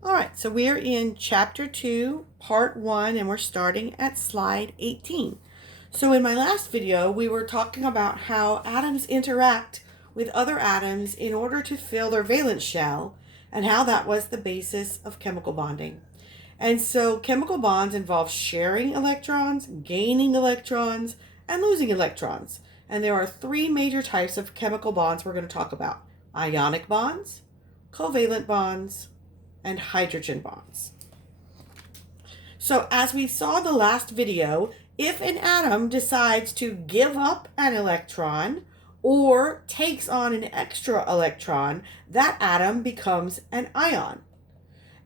All right, so we are in chapter 2, part 1, and we're starting at slide 18. So in my last video, we were talking about how atoms interact with other atoms in order to fill their valence shell, and how that was the basis of chemical bonding. And so chemical bonds involve sharing electrons, gaining electrons, and losing electrons. And there are three major types of chemical bonds we're going to talk about: ionic bonds, covalent bonds, and hydrogen bonds. So as we saw in the last video, if an atom decides to give up an electron or takes on an extra electron, that atom becomes an ion.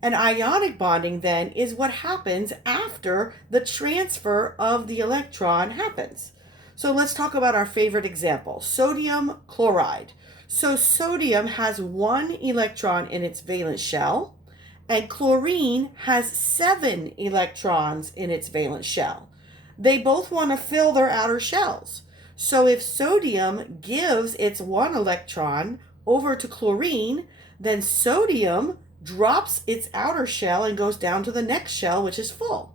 And ionic bonding then is what happens after the transfer of the electron happens. So let's talk about our favorite example, sodium chloride. So sodium has one electron in its valence shell, and chlorine has 7 electrons in its valence shell. They both want to fill their outer shells. So if sodium gives its 1 electron over to chlorine, then sodium drops its outer shell and goes down to the next shell, which is full.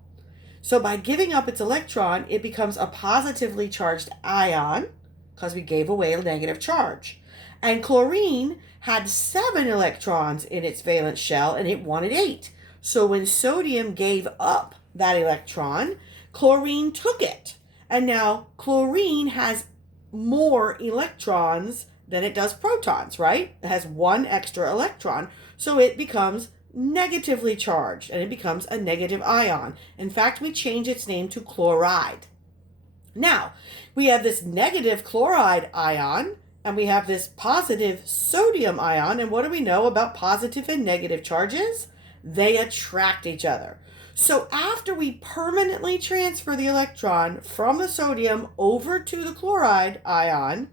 So by giving up its electron, it becomes a positively charged ion because we gave away a negative charge. And chlorine had 7 electrons in its valence shell and it wanted 8. So when sodium gave up that electron, chlorine took it. And now chlorine has more electrons than it does protons, right? It has 1 extra electron. So it becomes negatively charged and it becomes a negative ion. In fact, we change its name to chloride. Now, we have this negative chloride ion and we have this positive sodium ion. And what do we know about positive and negative charges? They attract each other. So after we permanently transfer the electron from the sodium over to the chloride ion,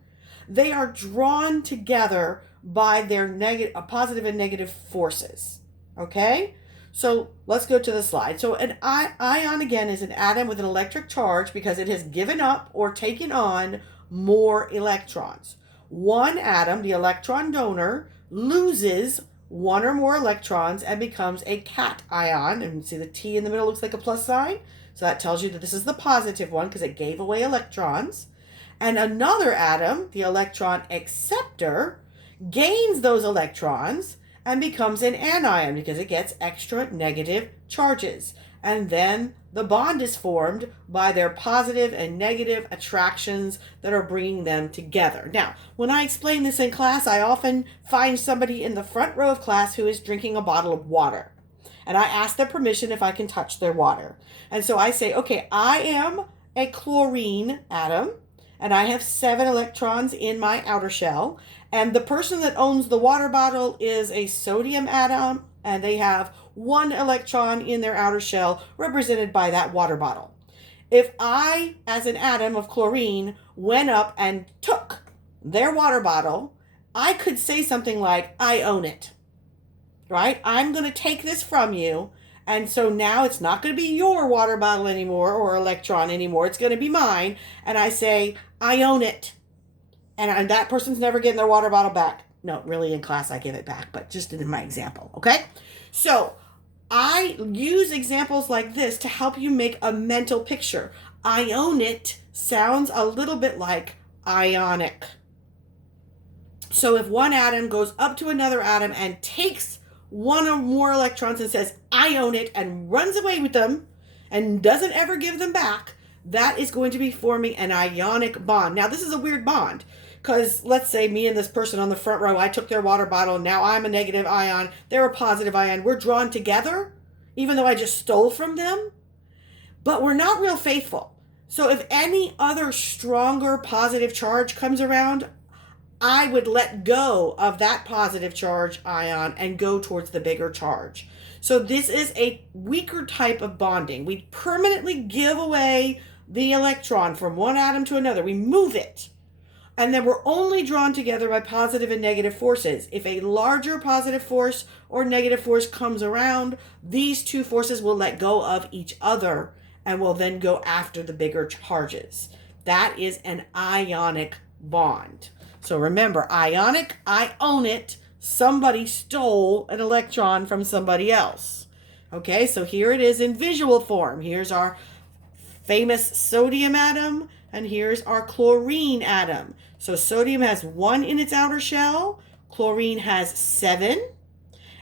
they are drawn together by their positive and negative forces. Okay? So let's go to the slide. So an ion, again, is an atom with an electric charge because it has given up or taken on more electrons. One atom, the electron donor, loses 1 or more electrons and becomes a cation. And see the T in the middle looks like a plus sign. So that tells you that this is the positive one because it gave away electrons. And another atom, the electron acceptor, gains those electrons and becomes an anion because it gets extra negative charges. And then the bond is formed by their positive and negative attractions that are bringing them together. Now, when I explain this in class, I often find somebody in the front row of class who is drinking a bottle of water. And I ask their permission if I can touch their water. And so I say, okay, I am a chlorine atom, and I have 7 electrons in my outer shell. And the person that owns the water bottle is a sodium atom, and they have 1 electron in their outer shell represented by that water bottle. If I, as an atom of chlorine, went up and took their water bottle, I could say something like, I own it, right? I'm going to take this from you. And so now it's not going to be your water bottle anymore or electron anymore. It's going to be mine. And I say, I own it. And that person's never getting their water bottle back. No, really in class I give it back, but just in my example, okay? So I use examples like this to help you make a mental picture. I own it sounds a little bit like ionic. So if one atom goes up to another atom and takes 1 or more electrons and says, I own it, and runs away with them and doesn't ever give them back, that is going to be forming an ionic bond. Now, this is a weird bond because let's say me and this person on the front row, I took their water bottle. Now I'm a negative ion. They're a positive ion. We're drawn together, even though I just stole from them. But we're not real faithful. So if any other stronger positive charge comes around, I would let go of that positive charge ion and go towards the bigger charge. So this is a weaker type of bonding. We permanently give away the electron from one atom to another. We move it. And then we're only drawn together by positive and negative forces. If a larger positive force or negative force comes around, these two forces will let go of each other and will then go after the bigger charges. That is an ionic bond. So remember, ionic, I own it. somebody stole an electron from somebody else. Okay, so here it is in visual form. Here's our famous sodium atom, and here's our chlorine atom. So sodium has 1 in its outer shell, chlorine has 7.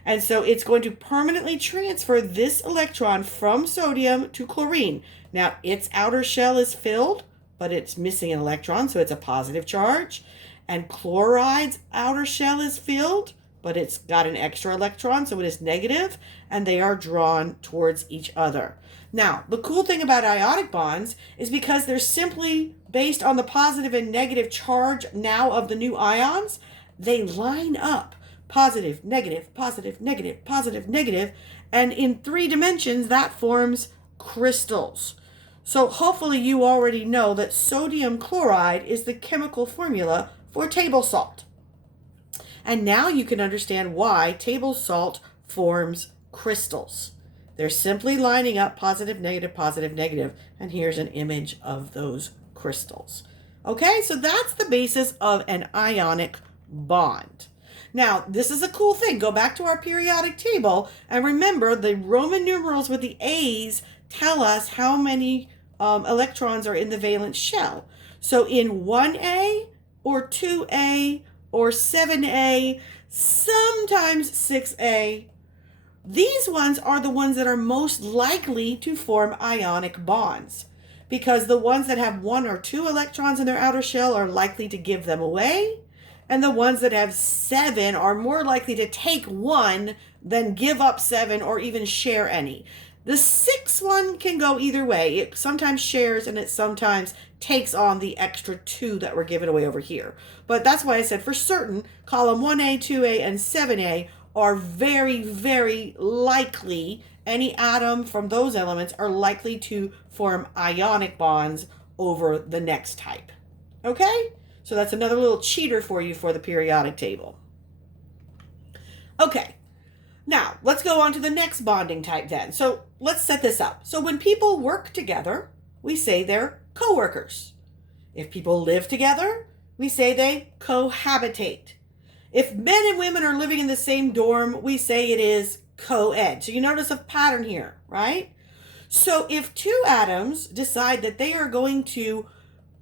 And so it's going to permanently transfer this electron from sodium to chlorine. Now, its outer shell is filled, but it's missing an electron, so it's a positive charge. And chloride's outer shell is filled, but it's got an extra electron, so it is negative, and they are drawn towards each other. Now, the cool thing about ionic bonds is because they're simply based on the positive and negative charge now of the new ions, they line up. Positive, negative, positive, negative, positive, negative. And in 3 dimensions, that forms crystals. So hopefully you already know that sodium chloride is the chemical formula for table salt. And now you can understand why table salt forms crystals. They're simply lining up positive, negative, positive, negative. And here's an image of those crystals. Okay, so that's the basis of an ionic bond. Now, this is a cool thing. Go back to our periodic table and remember the Roman numerals with the A's tell us how many electrons are in the valence shell. So in 1A or 2A or 7A, sometimes 6A, these ones are the ones that are most likely to form ionic bonds, because the ones that have 1 or 2 electrons in their outer shell are likely to give them away. And the ones that have 7 are more likely to take 1 than give up 7 or even share any. The 6 one can go either way. It sometimes shares and it sometimes takes on the extra 2 that were given away over here. But that's why I said for certain, column 1A, 2A, and 7A are very, very likely, any atom from those elements are likely to form ionic bonds over the next type. Okay? So that's another little cheater for you for the periodic table. Okay, now let's go on to the next bonding type then. So let's set this up. So when people work together, we say they're co-workers. If people live together, we say they cohabitate. If men and women are living in the same dorm, we say it is co-ed. So you notice a pattern here, right? So if 2 atoms decide that they are going to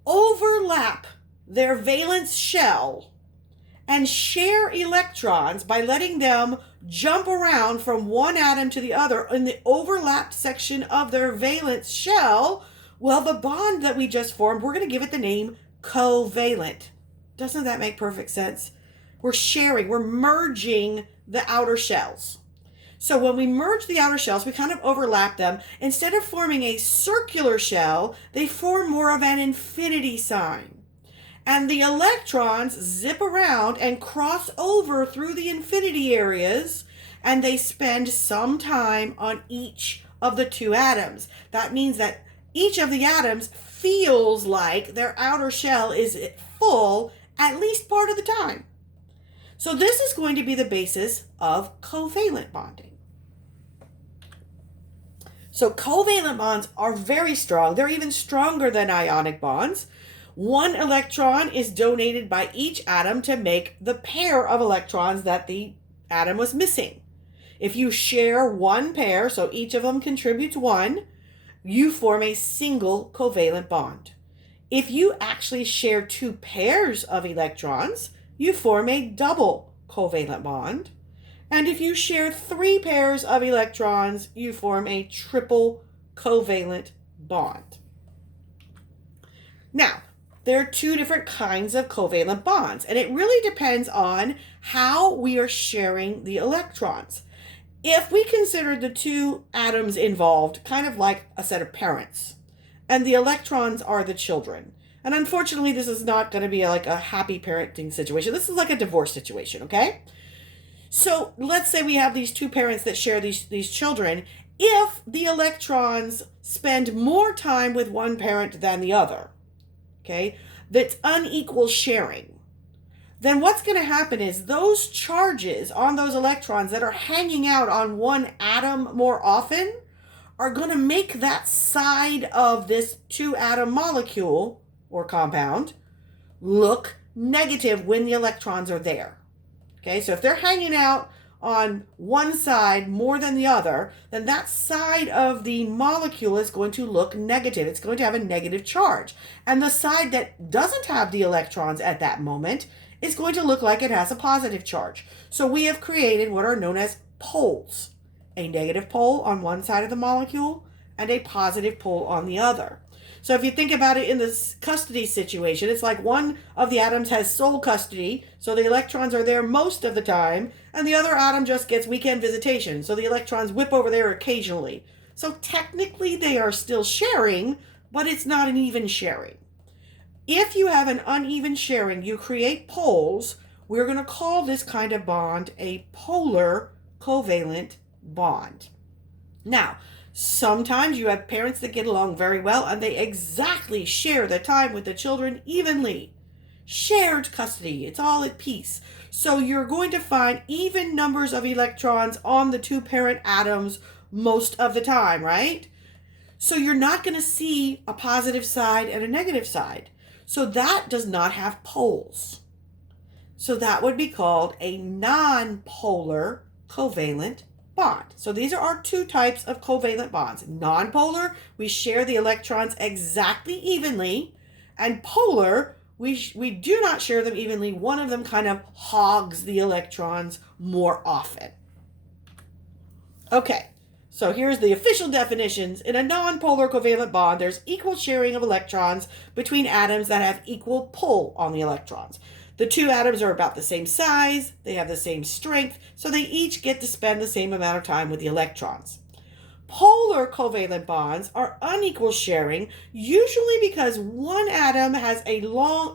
overlap their valence shell and share electrons by letting them jump around from one atom to the other in the overlapped section of their valence shell, well, the bond that we just formed, we're going to give it the name covalent. Doesn't that make perfect sense? We're sharing, we're merging the outer shells. So when we merge the outer shells, we kind of overlap them. Instead of forming a circular shell, they form more of an infinity sign. And the electrons zip around and cross over through the infinity areas, and they spend some time on each of the 2 atoms. That means that each of the atoms feels like their outer shell is full at least part of the time. So this is going to be the basis of covalent bonding. So covalent bonds are very strong. They're even stronger than ionic bonds. 1 electron is donated by each atom to make the pair of electrons that the atom was missing. If you share 1 pair, so each of them contributes 1, you form a single covalent bond. If you actually share 2 pairs of electrons, you form a double covalent bond. And if you share 3 pairs of electrons, you form a triple covalent bond. Now, there are 2 different kinds of covalent bonds, and it really depends on how we are sharing the electrons. If we consider the 2 atoms involved kind of like a set of parents, and the electrons are the children, and unfortunately this is not going to be like a happy parenting situation. This is like a divorce situation, okay? So let's say we have these 2 parents that share these children. If the electrons spend more time with one parent than the other, okay, that's unequal sharing, then what's going to happen is those charges on those electrons that are hanging out on one atom more often are going to make that side of this 2-atom molecule or compound look negative when the electrons are there. Okay, so if they're hanging out on one side more than the other, then that side of the molecule is going to look negative. It's going to have a negative charge. And the side that doesn't have the electrons at that moment is going to look like it has a positive charge. So we have created what are known as poles. A negative pole on one side of the molecule and a positive pole on the other. So if you think about it in this custody situation, it's like one of the atoms has sole custody, so the electrons are there most of the time, and the other atom just gets weekend visitation, so the electrons whip over there occasionally. So technically they are still sharing, but it's not an even sharing. If you have an uneven sharing, you create poles. We're going to call this kind of bond a polar covalent bond. Now, sometimes you have parents that get along very well and they exactly share the time with the children evenly. Shared custody, it's all at peace. So you're going to find even numbers of electrons on the two parent atoms most of the time, right? So you're not going to see a positive side and a negative side. So that does not have poles. So that would be called a non-polar covalent bond. So these are our two types of covalent bonds. Non-polar, we share the electrons exactly evenly, and polar, we do not share them evenly. One of them kind of hogs the electrons more often. Okay, so here's the official definitions. In a non-polar covalent bond, there's equal sharing of electrons between atoms that have equal pull on the electrons. The two atoms are about the same size, they have the same strength, so they each get to spend the same amount of time with the electrons. Polar covalent bonds are unequal sharing, usually because one atom has a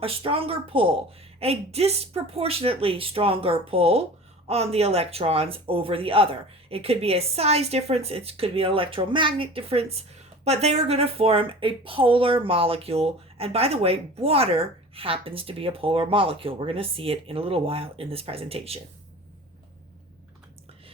stronger pull, a disproportionately stronger pull on the electrons over the other. It could be a size difference, it could be an electromagnetic difference, but they are going to form a polar molecule. And by the way, water happens to be a polar molecule. We're going to see it in a little while in this presentation.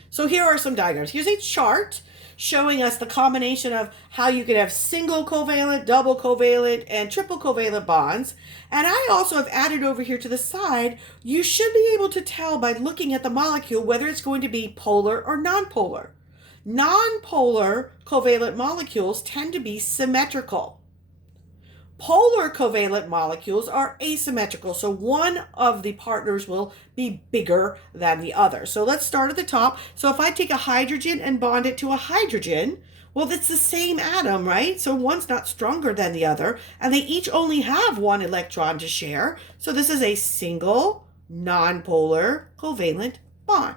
So here are some diagrams. Here's a chart showing us the combination of how you can have single covalent, double covalent, and triple covalent bonds. And I also have added over here to the side, you should be able to tell by looking at the molecule whether it's going to be polar or nonpolar. Non-polar covalent molecules tend to be symmetrical. Polar covalent molecules are asymmetrical, so one of the partners will be bigger than the other. So let's start at the top. So if I take a hydrogen and bond it to a hydrogen, well, it's the same atom, right? So one's not stronger than the other, and they each only have one electron to share. So this is a single non-polar covalent bond.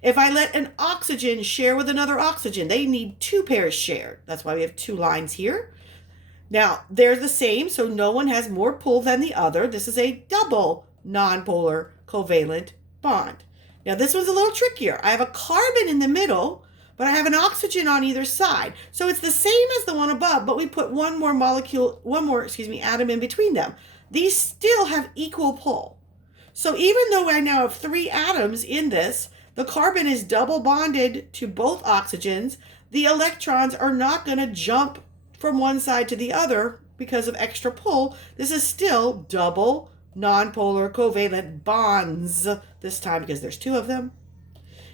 If I let an oxygen share with another oxygen, they need two pairs shared. That's why we have two lines here. Now, they're the same, so no one has more pull than the other. This is a double nonpolar covalent bond. Now, this one's a little trickier. I have a carbon in the middle, but I have an oxygen on either side. So it's the same as the one above, but we put one more atom in between them. These still have equal pull. So even though I now have three atoms in this, the carbon is double bonded to both oxygens. The electrons are not going to jump from one side to the other because of extra pull. This is still double nonpolar covalent bonds this time because there's two of them.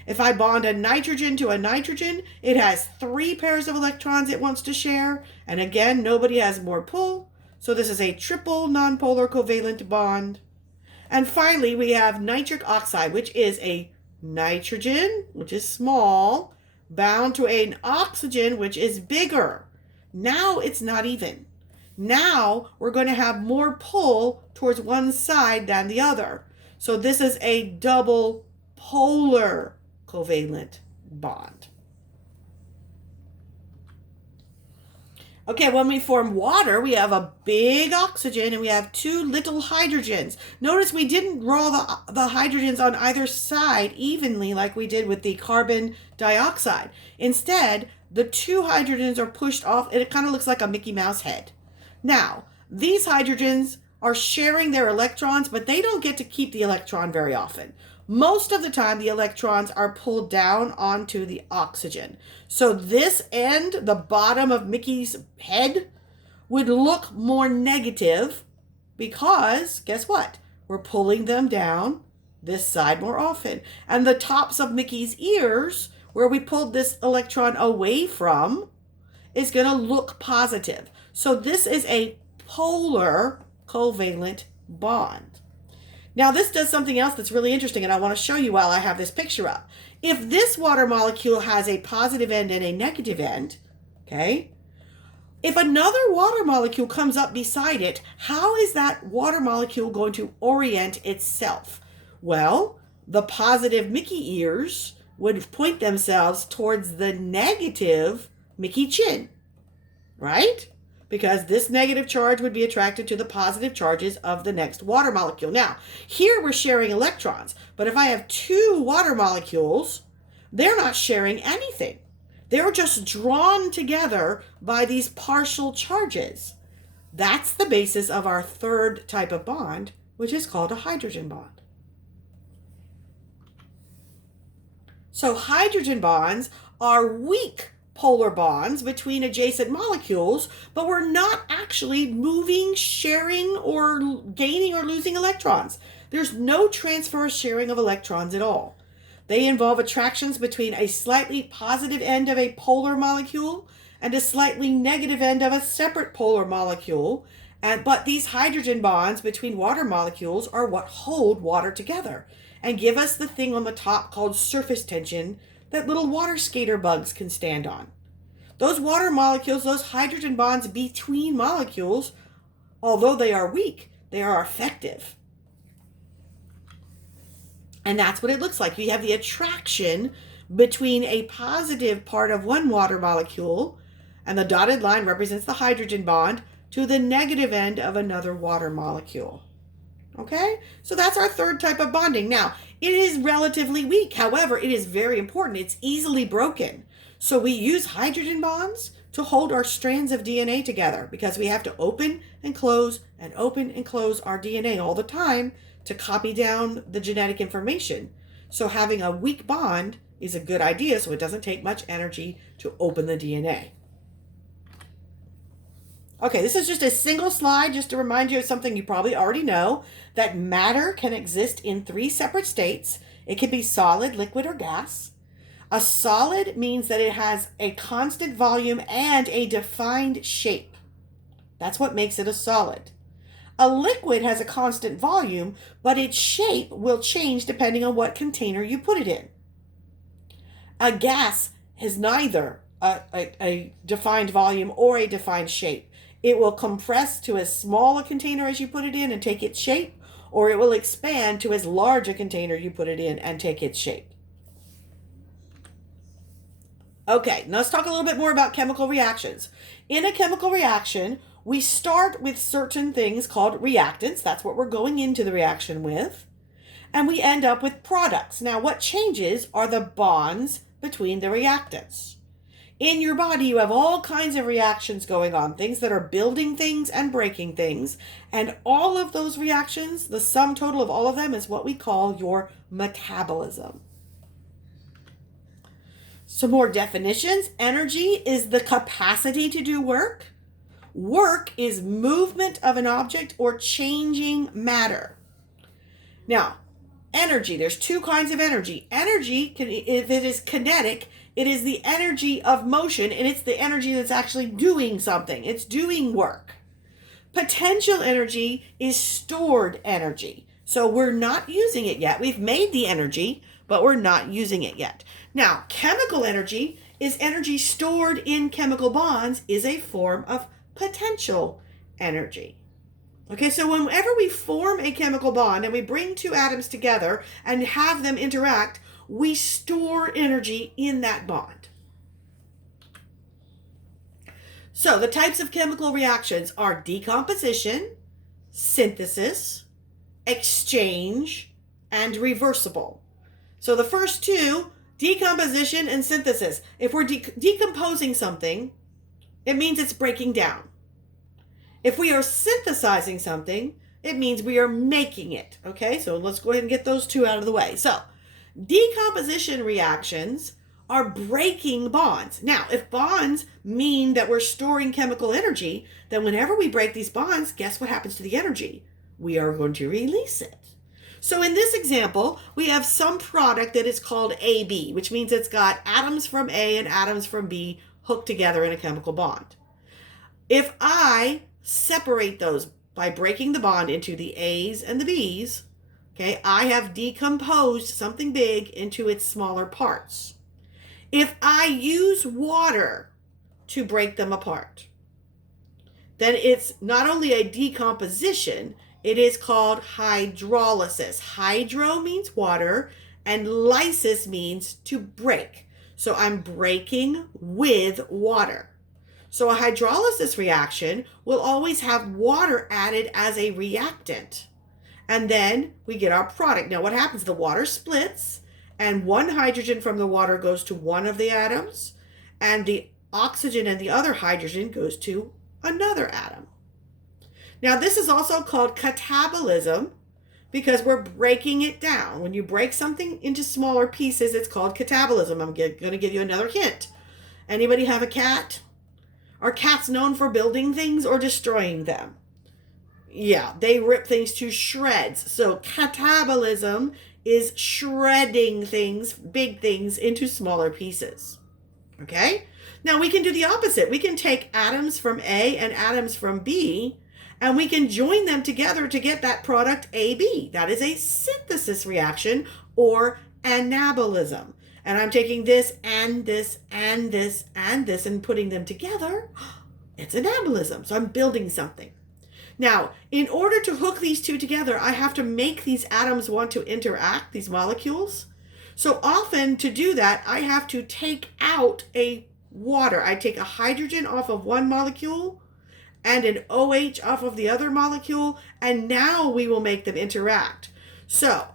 If I bond a nitrogen to a nitrogen, it has three pairs of electrons it wants to share. And again, nobody has more pull. So this is a triple nonpolar covalent bond. And finally, we have nitric oxide, which is a nitrogen, which is small, bound to an oxygen, which is bigger. Now it's not even. Now we're going to have more pull towards one side than the other. So this is a double polar covalent bond. Okay, when we form water, we have a big oxygen and we have two little hydrogens. Notice we didn't draw the hydrogens on either side evenly like we did with the carbon dioxide. Instead, the two hydrogens are pushed off and it kind of looks like a Mickey Mouse head. Now, these hydrogens are sharing their electrons, but they don't get to keep the electron very often. Most of the time, the electrons are pulled down onto the oxygen. So this end, the bottom of Mickey's head, would look more negative because, guess what? We're pulling them down this side more often. And the tops of Mickey's ears, where we pulled this electron away from, is going to look positive. So this is a polar covalent bond. Now this does something else that's really interesting, and I want to show you while I have this picture up. If this water molecule has a positive end and a negative end, okay, if another water molecule comes up beside it, how is that water molecule going to orient itself? Well, the positive Mickey ears would point themselves towards the negative Mickey chin, right? Because this negative charge would be attracted to the positive charges of the next water molecule. Now, here we're sharing electrons, but if I have two water molecules, they're not sharing anything. They're just drawn together by these partial charges. That's the basis of our third type of bond, which is called a hydrogen bond. So hydrogen bonds are weak polar bonds between adjacent molecules, but we're not actually moving, sharing, or gaining or losing electrons. There's no transfer or sharing of electrons at all. They involve attractions between a slightly positive end of a polar molecule and a slightly negative end of a separate polar molecule. But these hydrogen bonds between water molecules are what hold water together and give us the thing on the top called surface tension that little water skater bugs can stand on. Those water molecules, those hydrogen bonds between molecules, although they are weak, they are effective. And that's what it looks like. You have the attraction between a positive part of one water molecule, and the dotted line represents the hydrogen bond, to the negative end of another water molecule. Okay? So that's our third type of bonding. Now, it is relatively weak. However, it is very important. It's easily broken. So we use hydrogen bonds to hold our strands of DNA together because we have to open and close our DNA all the time to copy down the genetic information. So having a weak bond is a good idea, so it doesn't take much energy to open the DNA. Okay, this is just a single slide just to remind you of something you probably already know, that matter can exist in three separate states. It can be solid, liquid, or gas. A solid means that it has a constant volume and a defined shape. That's what makes it a solid. A liquid has a constant volume, but its shape will change depending on what container you put it in. A gas has neither a defined volume or a defined shape. It will compress to as small a container as you put it in and take its shape, or it will expand to as large a container you put it in and take its shape. Okay, now let's talk a little bit more about chemical reactions. In a chemical reaction, we start with certain things called reactants. That's what we're going into the reaction with. And we end up with products. Now, what changes are the bonds between the reactants. In your body, you have all kinds of reactions going on, things that are building things and breaking things. And all of those reactions, the sum total of all of them, is what we call your metabolism. Some more definitions. Energy is the capacity to do work. Work is movement of an object or changing matter. Now, energy, there's two kinds of energy. Energy, if it is kinetic, it is the energy of motion, and it's the energy that's actually doing something. It's doing work. Potential energy is stored energy. So we're not using it yet. We've made the energy, but we're not using it yet. Now, chemical energy is energy stored in chemical bonds, is a form of potential energy. Okay, so whenever we form a chemical bond and we bring two atoms together and have them interact, we store energy in that bond. So the types of chemical reactions are decomposition, synthesis, exchange, and reversible. So the first two, decomposition and synthesis. If we're decomposing something, it means it's breaking down. If we are synthesizing something, it means we are making it. Okay, so let's go ahead and get those two out of the way. So decomposition reactions are breaking bonds. Now, if bonds mean that we're storing chemical energy, then whenever we break these bonds, guess what happens to the energy? We are going to release it. So in this example, we have some product that is called AB, which means it's got atoms from A and atoms from B hooked together in a chemical bond. If I separate those by breaking the bond into the A's and the B's, okay, I have decomposed something big into its smaller parts. If I use water to break them apart, then it's not only a decomposition, it is called hydrolysis. Hydro means water, and lysis means to break. So I'm breaking with water. So a hydrolysis reaction will always have water added as a reactant. And then we get our product. Now what happens? The water splits, and one hydrogen from the water goes to one of the atoms, and the oxygen and the other hydrogen goes to another atom. Now this is also called catabolism because we're breaking it down. When you break something into smaller pieces, it's called catabolism. I'm going to give you another hint. Anybody have a cat? Are cats known for building things or destroying them? Yeah, they rip things to shreds. So catabolism is shredding things, big things, into smaller pieces. Okay? Now we can do the opposite. We can take atoms from A and atoms from B, and we can join them together to get that product AB. That is a synthesis reaction or anabolism. And I'm taking this and this and this and this and putting them together. It's anabolism. So I'm building something. Now, in order to hook these two together, I have to make these atoms want to interact, these molecules. So often to do that, I have to take out a water. I take a hydrogen off of one molecule and an OH off of the other molecule, and now we will make them interact. So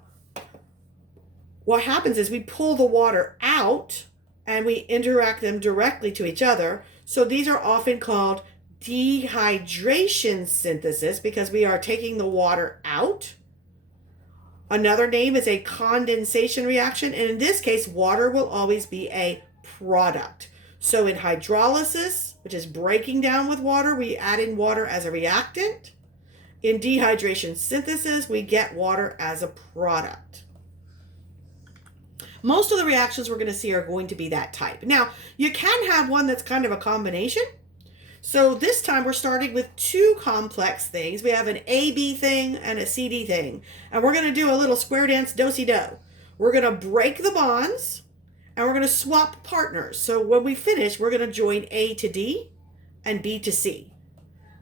what happens is we pull the water out and we interact them directly to each other. So these are often called dehydration synthesis because we are taking the water out. Another name is a condensation reaction, and in this case, water will always be a product. So in hydrolysis, which is breaking down with water, we add in water as a reactant. In dehydration synthesis, we get water as a product. Most of the reactions we're going to see are going to be that type. Now, you can have one that's kind of a combination. So this time we're starting with two complex things. We have an AB thing and a CD thing. And we're going to do a little square dance do-si-do. We're going to break the bonds and we're going to swap partners. So when we finish, we're going to join A to D and B to C.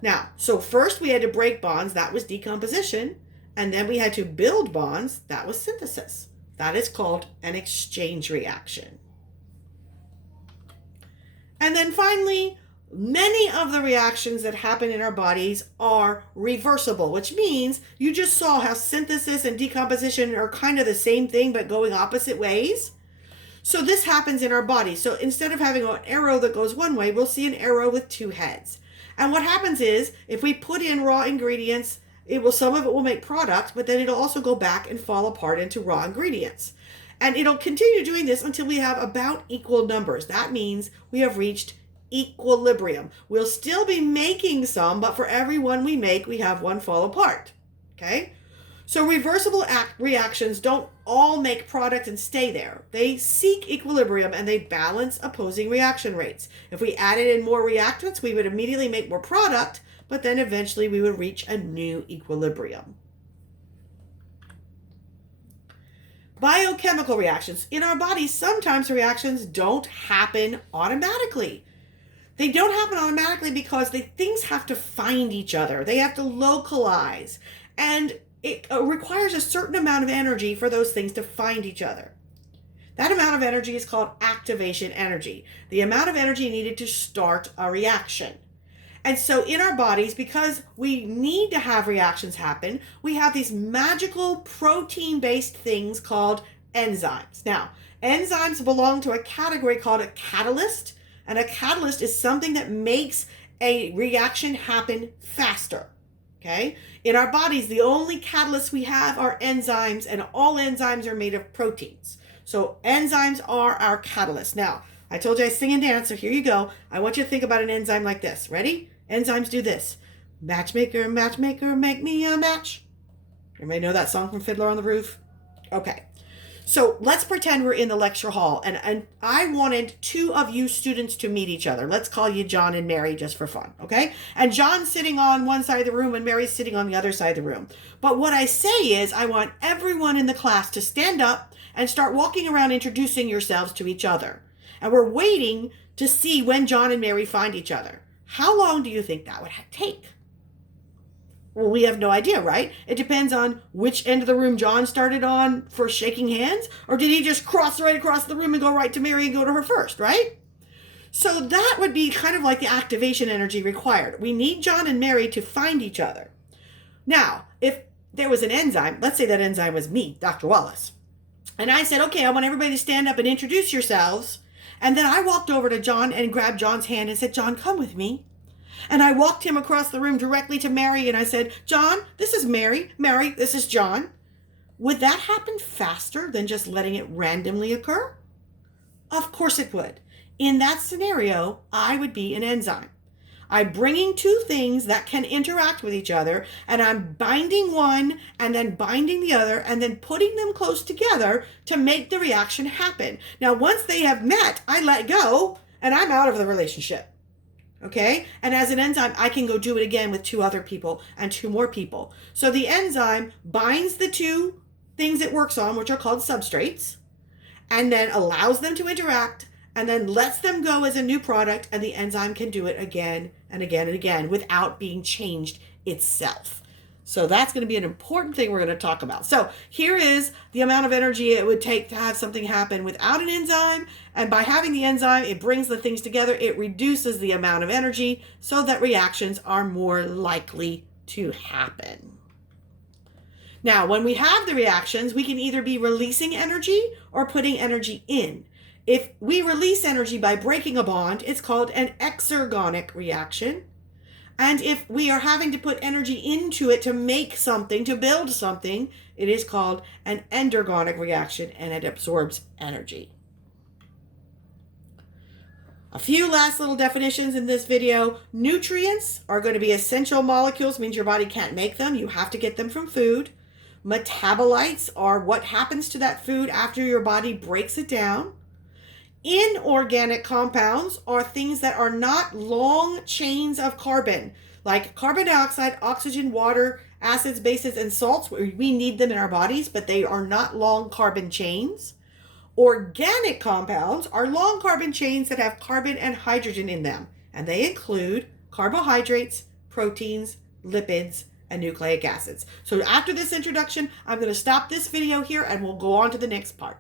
Now, so first we had to break bonds. That was decomposition. And then we had to build bonds. That was synthesis. That is called an exchange reaction. And then finally, many of the reactions that happen in our bodies are reversible, which means you just saw how synthesis and decomposition are kind of the same thing but going opposite ways. So this happens in our body. So instead of having an arrow that goes one way, we'll see an arrow with two heads. And what happens is if we put in raw ingredients, some of it will make product, but then it'll also go back and fall apart into raw ingredients. And it'll continue doing this until we have about equal numbers. That means we have reached equilibrium. We'll still be making some, but for every one we make, we have one fall apart. Okay? So reversible reactions don't all make product and stay there. They seek equilibrium and they balance opposing reaction rates. If we added in more reactants, we would immediately make more product, but then eventually we would reach a new equilibrium. Biochemical reactions. In our bodies, sometimes reactions don't happen automatically. They don't happen automatically because things have to find each other. They have to localize. And it requires a certain amount of energy for those things to find each other. That amount of energy is called activation energy. The amount of energy needed to start a reaction. And so in our bodies, because we need to have reactions happen, we have these magical protein-based things called enzymes. Now, enzymes belong to a category called a catalyst. And a catalyst is something that makes a reaction happen faster. Okay? In our bodies, the only catalysts we have are enzymes, and all enzymes are made of proteins. So enzymes are our catalysts. Now, I told you I sing and dance, so here you go. I want you to think about an enzyme like this. Ready? Enzymes do this. Matchmaker, matchmaker, make me a match. Everybody know that song from Fiddler on the Roof? Okay. So let's pretend we're in the lecture hall, and I wanted two of you students to meet each other. Let's call you John and Mary just for fun, okay? And John's sitting on one side of the room and Mary's sitting on the other side of the room. But what I say is I want everyone in the class to stand up and start walking around introducing yourselves to each other. And we're waiting to see when John and Mary find each other. How long do you think that would take? Well, we have no idea, right? It depends on which end of the room John started on for shaking hands, or did he just cross right across the room and go right to Mary and go to her first, right? So that would be kind of like the activation energy required. We need John and Mary to find each other. Now, if there was an enzyme, let's say that enzyme was me, Dr. Wallace, and I said, okay, I want everybody to stand up and introduce yourselves, and then I walked over to John and grabbed John's hand and said, John, come with me. And I walked him across the room directly to Mary and I said, John, this is Mary. Mary, this is John. Would that happen faster than just letting it randomly occur? Of course it would. In that scenario, I would be an enzyme. I'm bringing two things that can interact with each other, and I'm binding one and then binding the other and then putting them close together to make the reaction happen. Now, once they have met, I let go and I'm out of the relationship. Okay? And as an enzyme, I can go do it again with two other people and two more people. So the enzyme binds the two things it works on, which are called substrates, and then allows them to interact and then lets them go as a new product, and the enzyme can do it again and again and again without being changed itself. So that's going to be an important thing we're going to talk about. So here is the amount of energy it would take to have something happen without an enzyme. And by having the enzyme, it brings the things together. It reduces the amount of energy so that reactions are more likely to happen. Now, when we have the reactions, we can either be releasing energy or putting energy in. If we release energy by breaking a bond, it's called an exergonic reaction. And if we are having to put energy into it to make something, to build something, it is called an endergonic reaction, and it absorbs energy. A few last little definitions in this video. Nutrients are going to be essential molecules, means your body can't make them. You have to get them from food. Metabolites are what happens to that food after your body breaks it down. Inorganic compounds are things that are not long chains of carbon, like carbon dioxide, oxygen, water, acids, bases, and salts. We need them in our bodies, but they are not long carbon chains. Organic compounds are long carbon chains that have carbon and hydrogen in them, and they include carbohydrates, proteins, lipids, and nucleic acids. So after this introduction, I'm going to stop this video here and we'll go on to the next part.